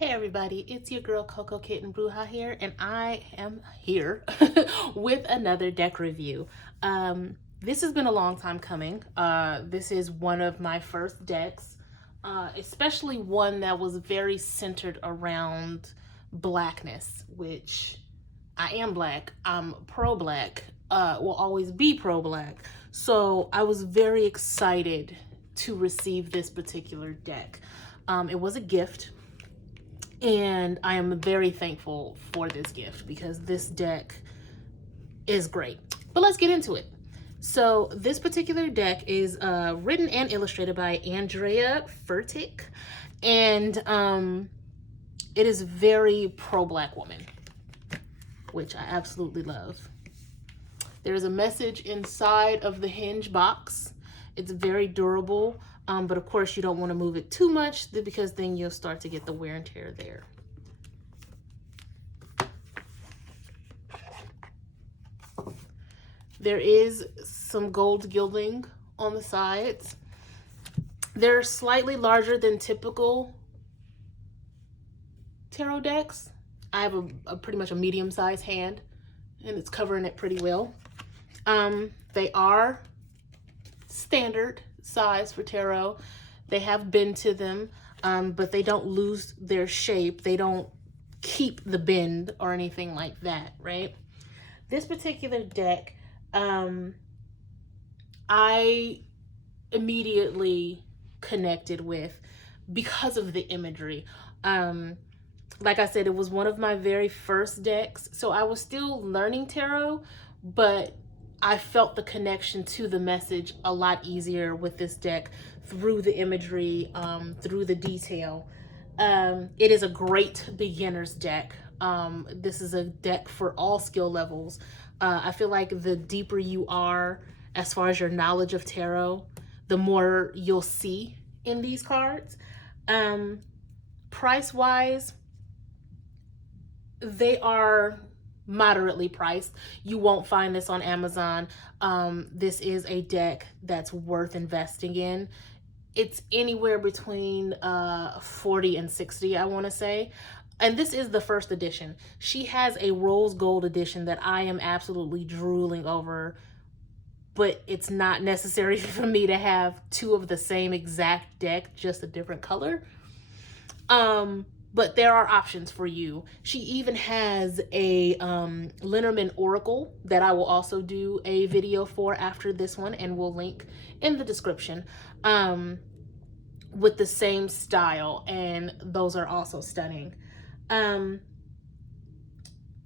Hey everybody, it's your girl Coco Kitten Bruja here, and I am here with another deck review. This has been a long time coming. This is one of my first decks, especially one that was very centered around blackness, which I am black. I'm pro-black, will always be pro-black. So I was very excited to receive this particular deck. It was a gift. And I am very thankful for this gift because this deck is great. But let's get into it. So this particular deck is written and illustrated by Andrea Furtick. And it is very pro-black woman, which I absolutely love. There's a message inside of the hinge box. It's very durable. But of course you don't want to move it too much because then you'll start to get the wear and tear there. There is some gold gilding on the sides. They're slightly larger than typical tarot decks. I have a pretty much a medium-sized hand and it's covering it pretty well. They are standard size for tarot. They have bend to them, but they don't lose their shape. They don't keep the bend or anything like that, right? This particular deck, I immediately connected with because of the imagery. Like I said, it was one of my very first decks, so I was still learning tarot, but I felt the connection to the message a lot easier with this deck through the imagery, through the detail. It is a great beginner's deck. This is a deck for all skill levels. I feel like the deeper you are as far as your knowledge of tarot, the more you'll see in these cards. Price-wise, they are moderately priced. You won't find this on Amazon. This is a deck that's worth investing in. It's anywhere between 40 and 60, I want to say. And this is the first edition. She has a rose gold edition that I am absolutely drooling over, but it's not necessary for me to have two of the same exact deck, just a different color. But there are options for you. She even has a Lenormand Oracle that I will also do a video for after this one, and we'll link in the description, with the same style, and those are also stunning.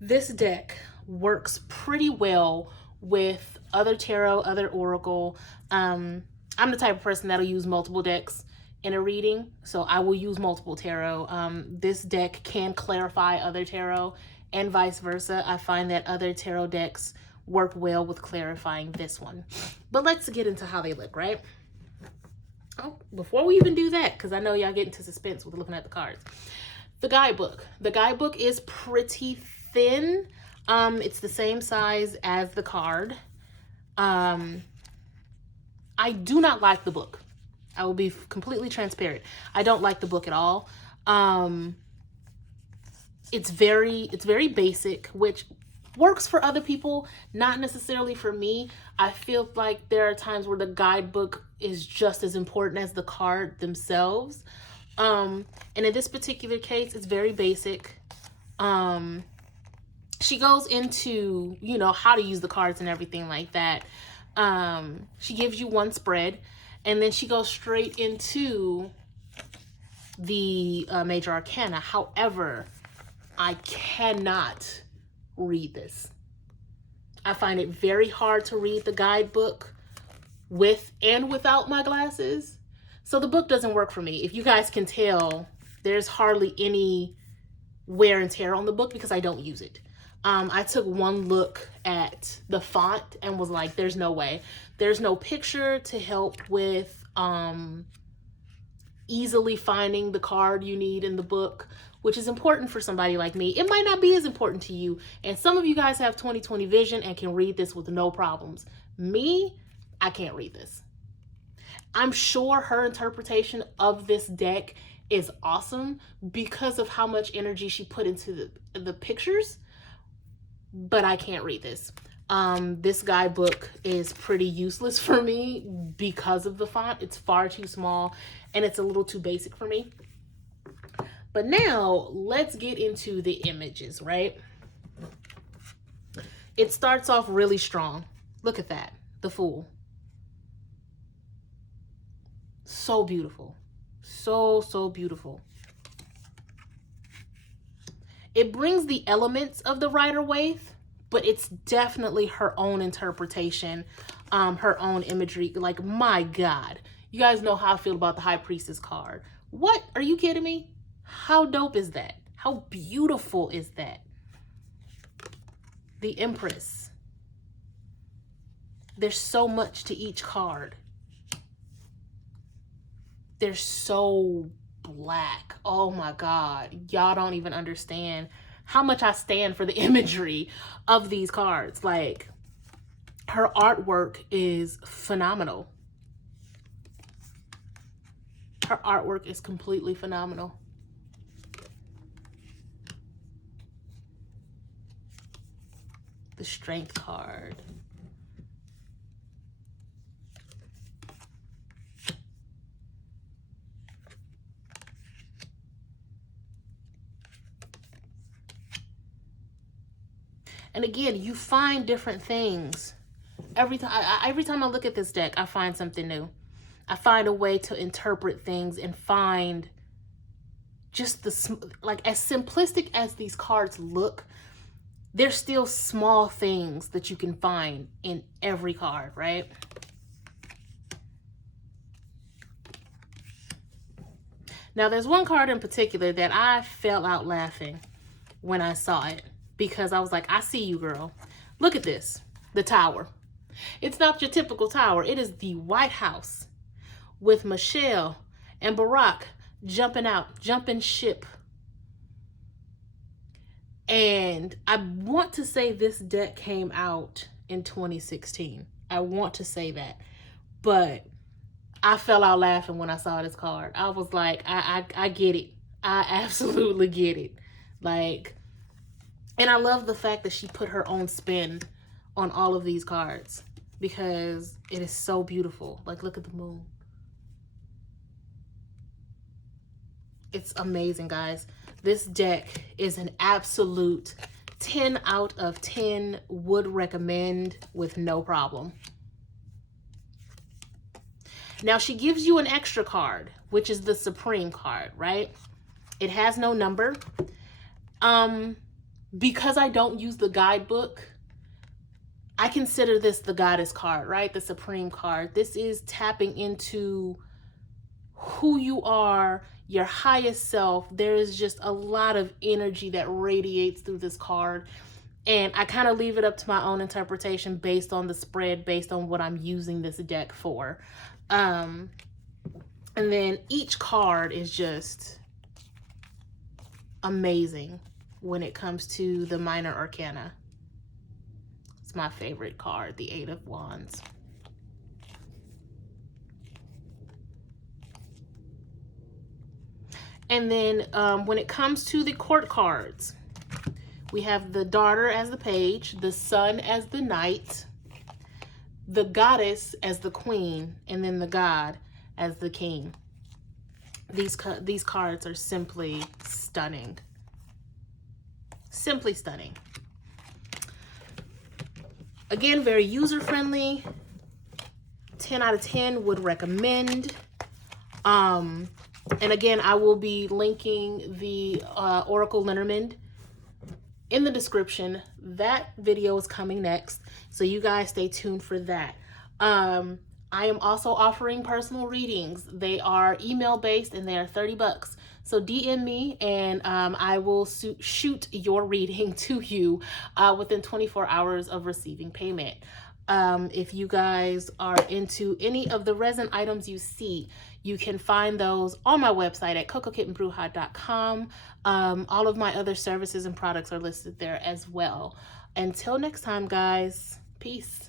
This deck works pretty well with other tarot, other oracle. I'm the type of person that'll use multiple decks in a reading, so I will use multiple tarot. This deck can clarify other tarot and vice versa. I find that other tarot decks work well with clarifying this one. But let's get into how they look, right? Oh, before we even do that, because I know y'all get into suspense with looking at the cards. The guidebook. The guidebook is pretty thin. It's the same size as the card. I do not like the book. I will be completely transparent. I don't like the book at all. It's very basic, which works for other people, not necessarily for me. I feel like there are times where the guidebook is just as important as the card themselves. And in this particular case, it's very basic. She goes into, you know, how to use the cards and everything like that. She gives you one spread, and then she goes straight into the major arcana. However, I cannot read this. I find it very hard to read the guidebook with and without my glasses. So the book doesn't work for me. If you guys can tell, there's hardly any wear and tear on the book because I don't use it. I took one look at the font and was like, there's no way. There's no picture to help with easily finding the card you need in the book, which is important for somebody like me. It might not be as important to you. And some of you guys have 20/20 vision and can read this with no problems. Me, I can't read this. I'm sure her interpretation of this deck is awesome because of how much energy she put into the pictures, but I can't read this. This guidebook is pretty useless for me because of the font. It's far too small and it's a little too basic for me. But now let's get into the images, right? It starts off really strong. Look at that, the Fool. So beautiful. So beautiful. It brings the elements of the Rider-Waite, but it's definitely her own interpretation, her own imagery. Like, my God. You guys know how I feel about the High Priestess card. What? Are you kidding me? How dope is that? How beautiful is that? The Empress. There's so much to each card. They're so black. Oh my God. Y'all don't even understand how much I stand for the imagery of these cards. Like, her artwork is phenomenal. Her artwork is completely phenomenal. The Strength card. And again, you find different things. Every time I look at this deck, I find something new. I find a way to interpret things and find just like, as simplistic as these cards look, there's still small things that you can find in every card, right? Now, there's one card in particular that I fell out laughing when I saw it, because I was like, I see you, girl. Look at this, the Tower. It's not your typical tower. It is the White House with Michelle and Barack jumping ship. And I want to say this deck came out in 2016. I want to say that. But I fell out laughing when I saw this card. I was like, I get it. I absolutely get it. Like, and I love the fact that she put her own spin on all of these cards because it is so beautiful. Like, look at the moon. It's amazing, guys. This deck is an absolute 10 out of 10. Would recommend with no problem. Now, she gives you an extra card, which is the Supreme card, right? It has no number. Because I don't use the guidebook, I consider this the Goddess card, right? The Supreme card. This is tapping into who you are, your highest self. There is just a lot of energy that radiates through this card. And I kind of leave it up to my own interpretation based on the spread, based on what I'm using this deck for. And then each card is just amazing when it comes to the Minor Arcana. It's my favorite card, the Eight of Wands. And then when it comes to the court cards, we have the Daughter as the Page, the Sun as the Knight, the Goddess as the Queen, and then the God as the King. These cards are simply stunning. Simply stunning. Again, very user-friendly. 10 out of 10 would recommend. And again, I will be linking the Oracle Lenormand in the description. That video is coming next, so you guys stay tuned for that. I am also offering personal readings. They are email based and they are $30. So DM me and I will shoot your reading to you within 24 hours of receiving payment. If you guys are into any of the resin items you see, you can find those on my website at cocokittenbruja.com. All of my other services and products are listed there as well. Until next time, guys, peace.